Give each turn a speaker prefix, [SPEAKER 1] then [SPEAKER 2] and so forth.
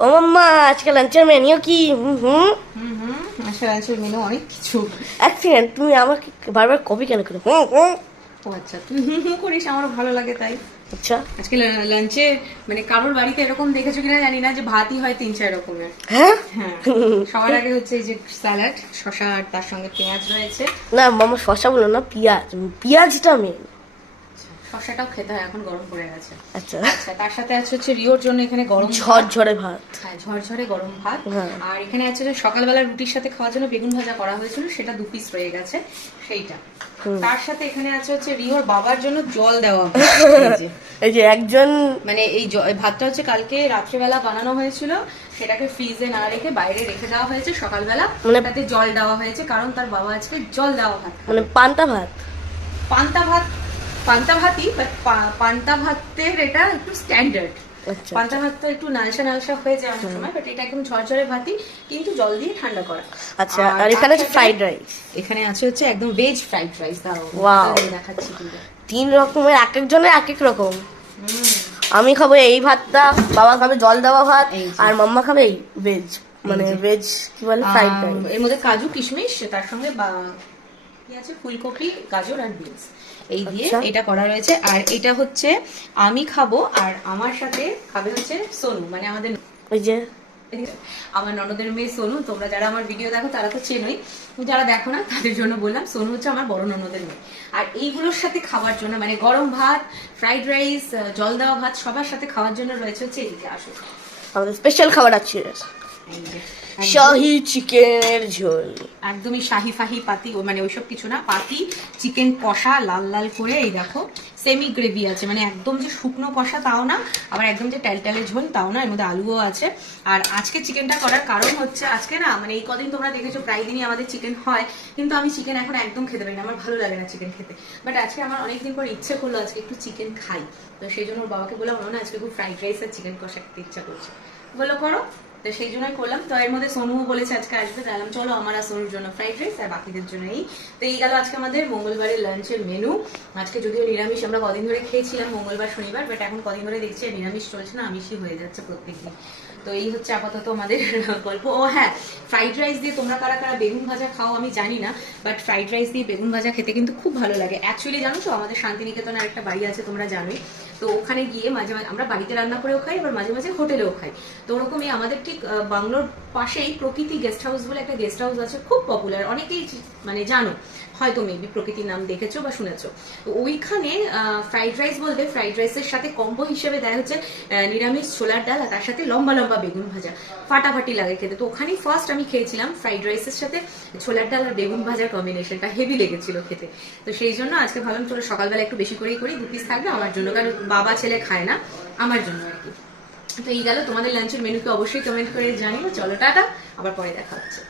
[SPEAKER 1] ও মাম্মা আজকে লাঞ্চের মেনিও কি? হুম হুম।
[SPEAKER 2] আজকে লাঞ্চের মেনু অনেক কিছু।
[SPEAKER 1] সেকেন্ড তুমি আমাকে বারবার কপি কেন করো হুম হুম।
[SPEAKER 2] ও আচ্ছা তুই হুম হুম করিস আমারও ভালো লাগে তাই।
[SPEAKER 1] আচ্ছা।
[SPEAKER 2] আজকে লাঞ্চে মানে কারোর বাড়িতে এরকম দেখেছ কিনা জানি না যে ভাতই হয় তিন চার রকমের।
[SPEAKER 1] হ্যাঁ?
[SPEAKER 2] হ্যাঁ। সবার আগে হচ্ছে এই যে স্যালাড শশা আর তার সঙ্গে পেঁয়াজ রয়েছে।
[SPEAKER 1] না মামা শশা বলো না পেঁয়াজ। পেঁয়াজটা মেন
[SPEAKER 2] শশাটাও খেতে হয় এখন গরম পড়ে গেছে।
[SPEAKER 1] আচ্ছা।
[SPEAKER 2] আচ্ছা তার সাথে আছে হচ্ছে রিওর জন্য এখানে গরম
[SPEAKER 1] ঝরঝরে ভাত।
[SPEAKER 2] হ্যাঁ ঝরঝরে গরম ভাত।
[SPEAKER 1] হ্যাঁ।
[SPEAKER 2] আর এখানে আছে যে সকালবেলা রুটির সাথে খাওয়ার জন্য বেগুন ভাজা করা হয়েছিল সেটা দু পিস রয়ে গেছে সেইটা। তার সাথে এখানে আছে হচ্ছে রিওর বাবার জন্য জল দেওয়া। এই যে।
[SPEAKER 1] একজন
[SPEAKER 2] মানে এই এই ভাতটা হচ্ছে কালকে রাত্রেবেলা বানানো হয়েছিল সেটাকে ফ্রিজে না রেখে বাইরে রেখে দেওয়া হয়েছে সকালবেলা।
[SPEAKER 1] মানে-
[SPEAKER 2] তাতে জল দেওয়া হয়েছে কারণ তার বাবা আজকে জল দেওয়া ভাত
[SPEAKER 1] মানে পান্তা ভাত?
[SPEAKER 2] পান্তা ভাত পান্তা ভাতই বাট পান্তা ভাতের এটা একটু স্ট্যান্ডার্ড
[SPEAKER 1] আচ্ছা
[SPEAKER 2] পান্তা ভাতটা একটু নালসা নালসা হয়ে যায় অনেক সময় বাট এটা একদম ঝরঝরে ভাতই কিন্তু জল দিয়ে ঠান্ডা করা।
[SPEAKER 1] আচ্ছা আর এখানে আছে ফ্রাইড রাইস
[SPEAKER 2] এখানে আছে হচ্ছে একদম ভেজ ফ্রাইড রাইস দাও. তাহলে দেখাচ্ছি কিন্তু।
[SPEAKER 1] তিন রকমের এক একজনের এক এক রকম। আমি খাব এই ভাতটা বাবা খাবে জল দেওয়া ভাত আর মাম্মা খাবে এই ভেজ মানে ভেজ কি বলে ফ্রাইড রাইস
[SPEAKER 2] এর মধ্যে কাজু কিশমিশ তার সঙ্গে বা- কি আছে ফুলকপি গাজর আর বিনস এই দিয়ে
[SPEAKER 1] আচ্ছা।
[SPEAKER 2] এটা করা রয়েছে। আর এটা হচ্ছে আমি খাব আর আমার সাথে খাবে হচ্ছে সোনু মানে আমাদের
[SPEAKER 1] ওই যে।
[SPEAKER 2] আমার ননদের মেয়ে সোনু তোমরা যারা আমার ভিডিও দেখো তারা তো চেনোই। যারা দেখো না তাদের জন্য বললাম সোনু হচ্ছে আমার বড় ননদের মেয়ে। আর এইগুলোর সাথে খাওয়ার জন্য মানে গরম ভাত ফ্রাইড রাইস জল দেওয়া ভাত সবার সাথে খাওয়ার জন্য রয়েছে হচ্ছে এদিকে আসো।
[SPEAKER 1] আমাদের স্পেশাল খাবার আছে। শাহি চিকেনের ঝোল।
[SPEAKER 2] একদমই শাহি ফাহি পাতি মানে ওইসব কিছু না, পাতি, চিকেন কষা, লাল লাল করে, এই দেখো সেমি গ্রেভি আছে মানে একদম যে শুকনো কষা তাও না, আবার একদম যে ট্যালট্যালে ঝোল তাও না, এর মধ্যে আলুও আছে। আর আজকে চিকেনটা করার কারণ হচ্ছে, আজকে না মানে এই কদিন তোমরা দেখেছ, প্রায় দিনই আমাদের চিকেন হয়, কিন্তু আমি চিকেন এখন একদম খেতে পারি না, আমার ভালো লাগে না চিকেন খেতে। বাট আজকে আমার অনেকদিন পর ইচ্ছে করল আজকে একটু চিকেন খাই। তো সেই জন্য ওর বাবাকে বললাম না আজকে খুব ফ্রাইড রাইস আর চিকেন কষা খেতে ইচ্ছা করছে। বলো করো। তো সেই জন্যই করলাম। তো এর মধ্যে সোনুও বলেছে আজকে আসবে, তাহলে চলো আমার আর সোনুর জন্য ফ্রাইড রাইস আর বাকিদের জন্য এই তো এই গেল আজকে আমাদের মঙ্গলবারের লাঞ্চের মেনু আজকে যদিও নিরামিষ, আমরা কদিন ধরে খেয়েছিলাম মঙ্গলবার, শনিবার বাট এখন কদিন ধরে দেখছি নিরামিষ চলছে না, আমিষই হয়ে যাচ্ছে প্রত্যেকদিন। তো এই হচ্ছে আপাতত আমাদের গল্প। ও হ্যাঁ ফ্রাইড রাইস দিয়ে তোমরা কারা কারা বেগুন ভাজা খাও আমি জানি না বাট ফ্রাইড রাইস দিয়ে বেগুন ভাজা খেতে কিন্তু খুব ভালো লাগে। অ্যাকচুয়ালি জানো তো, আমাদের শান্তিনিকেতনে আরেকটা বাড়ি আছে, তোমরা জানোই। তো ওখানে গিয়ে মাঝে মাঝে, আমরা বাড়িতে রান্না করেও খাই, আবার মাঝে মাঝে হোটেলেও খাই। তো ওরকমই আমাদের ঠিক বাংলোর পাশেই প্রকৃতি গেস্ট হাউস বলে একটা গেস্ট হাউস আছে, খুব পপুলার অনেকেই মানে জানো, হয়তো মেবি প্রকৃতির নাম দেখেছ বা শুনেছো। ওইখানে ফ্রাইড রাইস বলতে ফ্রাইড রাইসের সাথে কম্বো হিসেবে দেয় হচ্ছে নিরামিষ ছোলার ডাল আর তার সাথে লম্বা লম্বা বেগুন ভাজা। ফাটাফাটি লাগে খেতে। তো ওখানেই ফার্স্ট আমি খেয়েছিলাম ফ্রাইড রাইসের সাথে ছোলার ডাল আর বেগুন ভাজার কম্বিনেশনটা হেভি লেগেছিল খেতে। তো সেই জন্য আজকে ভাবলাম চলো সকালবেলা একটু বেশি করেই করি, দু পিস থাকবে আমার জন্য, কারণ বাবা ছেলে খায় না, আমার জন্য আর কি। তো এই গেল তোমাদের লাঞ্চের মেনুকে অবশ্যই কমেন্ট করে জানিও। চলো, টাটা। আবার পরে দেখা হচ্ছে।